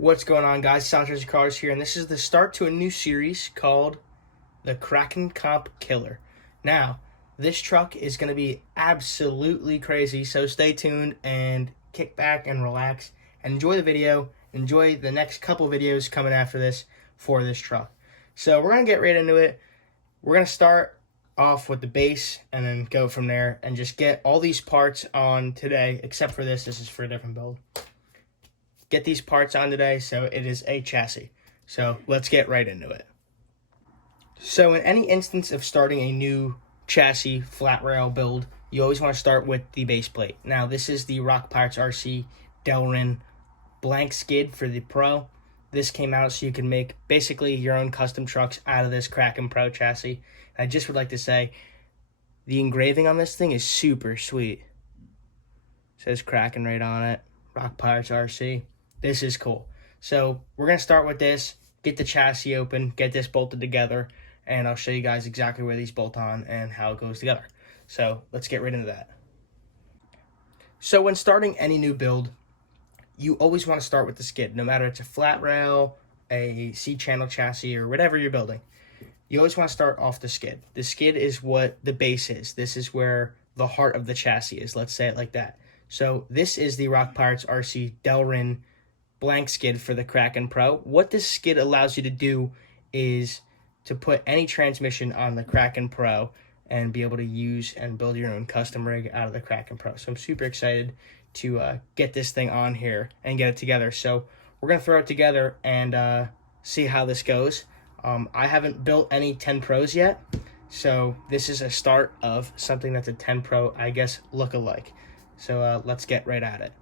What's going on, guys? Southjerseycrawlers here, and this is the start to a new series called the Kraken Comp Killer. Now, this truck is going to be absolutely crazy, so stay tuned and kick back and relax and enjoy the video. Enjoy the next couple videos coming after this for this truck. So we're going to get right into it. We're going to start off with the base and then go from there and just get all these parts on today, except for this. This is for a different build. Get these parts on today, so it is a chassis. So let's get right into it. So in any instance of starting a new chassis flat rail build, you always want to start with the base plate. Now this is the Pirates RC Delrin blank skid for the Pro. This came out so you can make basically your own custom trucks out of this Kraken Pro chassis. I just would like to say the engraving on this thing is super sweet. It says Kraken right on it. Pirates RC. This is cool. So we're going to start with this, get the chassis open, get this bolted together, and I'll show you guys exactly where these bolt on and how it goes together. So let's get right into that. So when starting any new build, you always want to start with the skid, no matter it's a flat rail, a C-channel chassis, or whatever you're building. You always want to start off the skid. The skid is what the base is. This is where the heart of the chassis is. Let's say it like that. So this is the Pirates RC Delrin blank skid for the Kraken Pro. What this skid allows you to do is to put any transmission on the Kraken Pro and be able to use and build your own custom rig out of the Kraken Pro. So I'm super excited to get this thing on here and get it together. So we're going to throw it together and see how this goes. I haven't built any 10 Pros yet, so this is a start of something that's a 10 Pro, I guess, look-alike. So let's get right at it.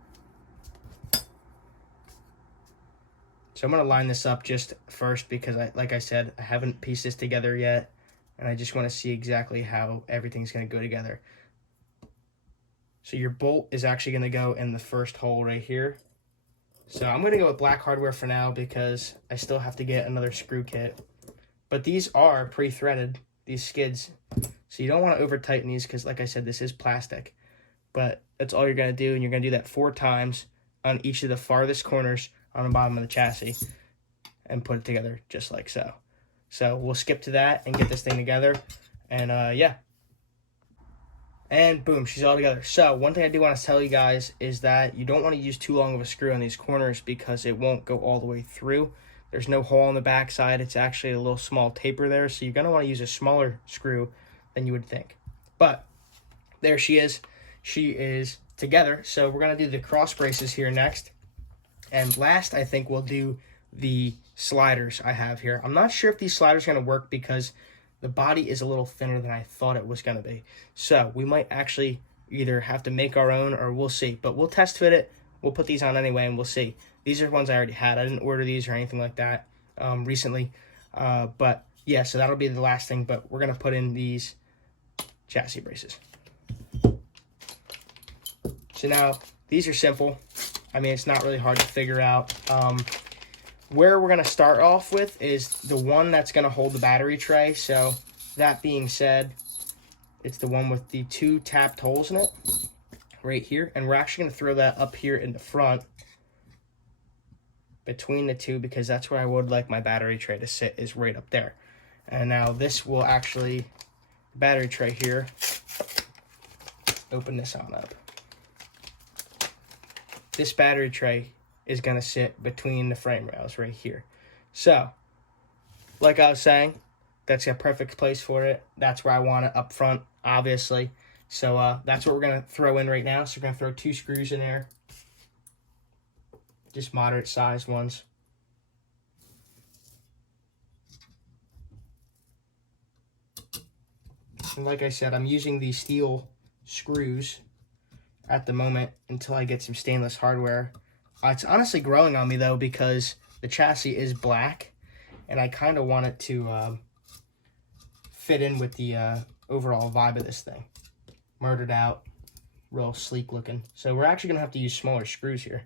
So I'm going to line this up just first because, like I said, I haven't pieced this together yet, and I just want to see exactly how everything's going to go together. So your bolt is actually going to go in the first hole right here. So I'm going to go with black hardware for now because I still have to get another screw kit. But these are pre-threaded, these skids. So you don't want to over-tighten these because, like I said, this is plastic. But that's all you're going to do, and you're going to do that 4 times on each of the farthest corners on the bottom of the chassis and put it together just like so. So we'll skip to that and get this thing together, and yeah. And boom, she's all together. So one thing I do want to tell you guys is that you don't want to use too long of a screw on these corners because it won't go all the way through. There's no hole on the back side. It's actually a little small taper there, so you're going to want to use a smaller screw than you would think. But there she is. She is together. So we're going to do the cross braces here next. And last, I think we'll do the sliders I have here. I'm not sure if these sliders are going to work because the body is a little thinner than I thought it was going to be. So we might actually either have to make our own or we'll see. But we'll test fit it. We'll put these on anyway and we'll see. These are ones I already had. I didn't order these or anything like that recently. But yeah, so that'll be the last thing. But we're going to put in these chassis braces. So now these are simple. I mean, it's not really hard to figure out. Where we're going to start off with is the one that's going to hold the battery tray. So that being said, it's the one with the 2 tapped holes in it right here. And we're actually going to throw that up here in the front between the 2 because that's where I would like my battery tray to sit, is right up there. And now this will actually, battery tray here, open this on up. This battery tray is going to sit between the frame rails right here. So, like I was saying, that's a perfect place for it. That's where I want it up front, obviously. So that's what we're going to throw in right now. So we're going to throw 2 screws in there. Just moderate sized ones. And like I said, I'm using these steel screws at the moment until I get some stainless hardware. It's honestly growing on me though because the chassis is black and I kind of want it to fit in with the overall vibe of this thing. Murdered out, real sleek looking. So we're actually gonna have to use smaller screws here.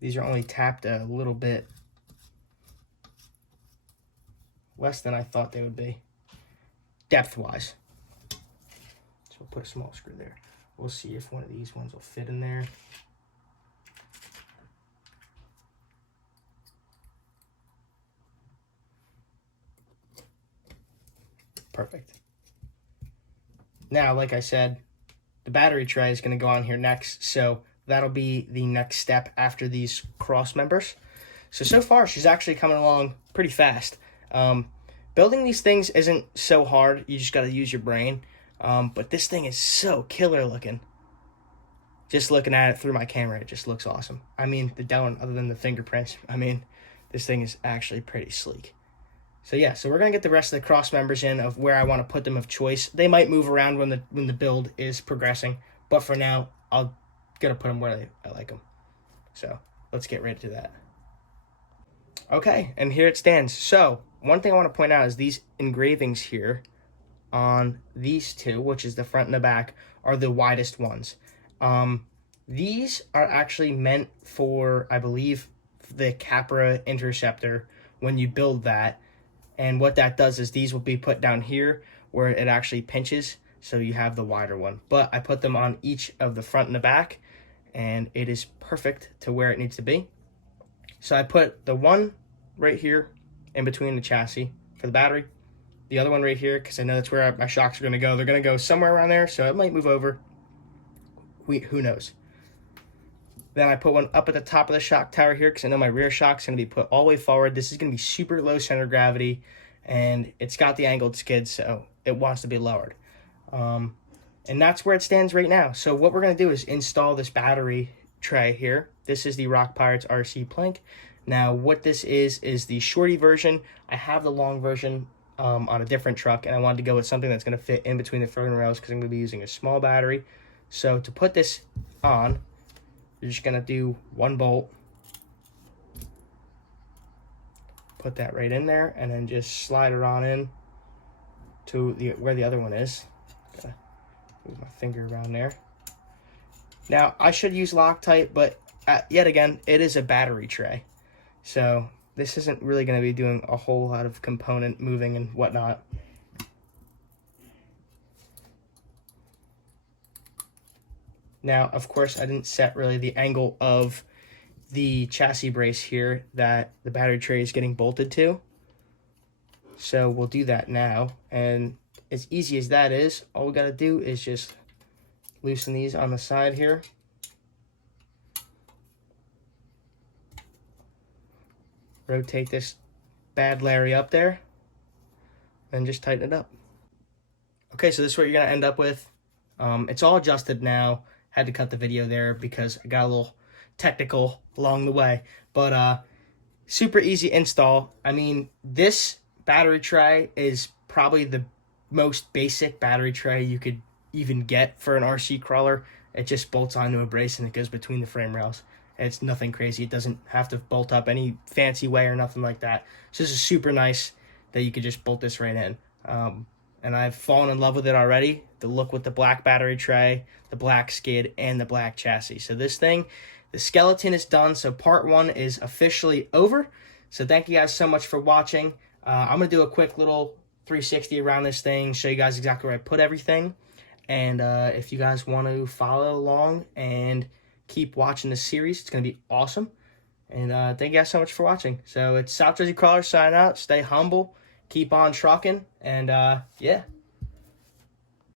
These are only tapped a little bit less than I thought they would be depth wise. So we'll put a small screw there. We'll see if one of these ones will fit in there. Perfect. Now, like I said, the battery tray is going to go on here next, so that'll be the next step after these cross members. So far, she's actually coming along pretty fast. Building these things isn't so hard. You just got to use your brain. But this thing is so killer looking. Just looking at it through my camera, it just looks awesome. I mean, the down, other than the fingerprints, I mean, this thing is actually pretty sleek. So yeah, so we're going to get the rest of the cross members in of where I want to put them of choice. They might move around when the build is progressing, but for now, I'm going to put them where I like them. So let's get right to that. Okay, and here it stands. So one thing I want to point out is these engravings here on these two, which is the front and the back, are the widest ones. These are actually meant for, I believe, the Capra Interceptor when you build that. And what that does is these will be put down here where it actually pinches, so you have the wider one. But I put them on each of the front and the back, and it is perfect to where it needs to be. So I put the one right here in between the chassis for the battery, the other one right here, because I know that's where my shocks are going to go. They're going to go somewhere around there, so it might move over. Who knows? Then I put one up at the top of the shock tower here because I know my rear shock's going to be put all the way forward. This is going to be super low center of gravity, and it's got the angled skid, so it wants to be lowered. And that's where it stands right now. So what we're going to do is install this battery tray here. This is the Rock Pirates RC plank. Now, what this is the shorty version. I have the long version on a different truck, and I wanted to go with something that's going to fit in between the front rails because I'm going to be using a small battery. So to put this on, you're just going to do one bolt, put that right in there, and then just slide it on in to where the other one is. Gotta move my finger around there. Now, I should use Loctite, but yet again, it is a battery tray. So this isn't really going to be doing a whole lot of component moving and whatnot. Now, of course, I didn't set really the angle of the chassis brace here that the battery tray is getting bolted to. So we'll do that now. And as easy as that is, all we got to do is just loosen these on the side here. Rotate this bad Larry up there and just tighten it up. Okay, so this is what you're going to end up with. It's all adjusted now. Had to cut the video there because I got a little technical along the way. But super easy install. I mean, this battery tray is probably the most basic battery tray you could even get for an RC crawler. It just bolts onto a brace and it goes between the frame rails. It's nothing crazy. It doesn't have to bolt up any fancy way or nothing like that. So this is super nice that you could just bolt this right in. And I've fallen in love with it already. The look with the black battery tray, the black skid, and the black chassis. So this thing, the skeleton is done. So part one is officially over. So thank you guys so much for watching. I'm going to do a quick little 360 around this thing, show you guys exactly where I put everything. And if you guys want to follow along and keep watching this series, it's going to be awesome. And thank you guys so much for watching. So it's South Jersey Crawlers signing out. Stay humble. Keep on trucking. And yeah.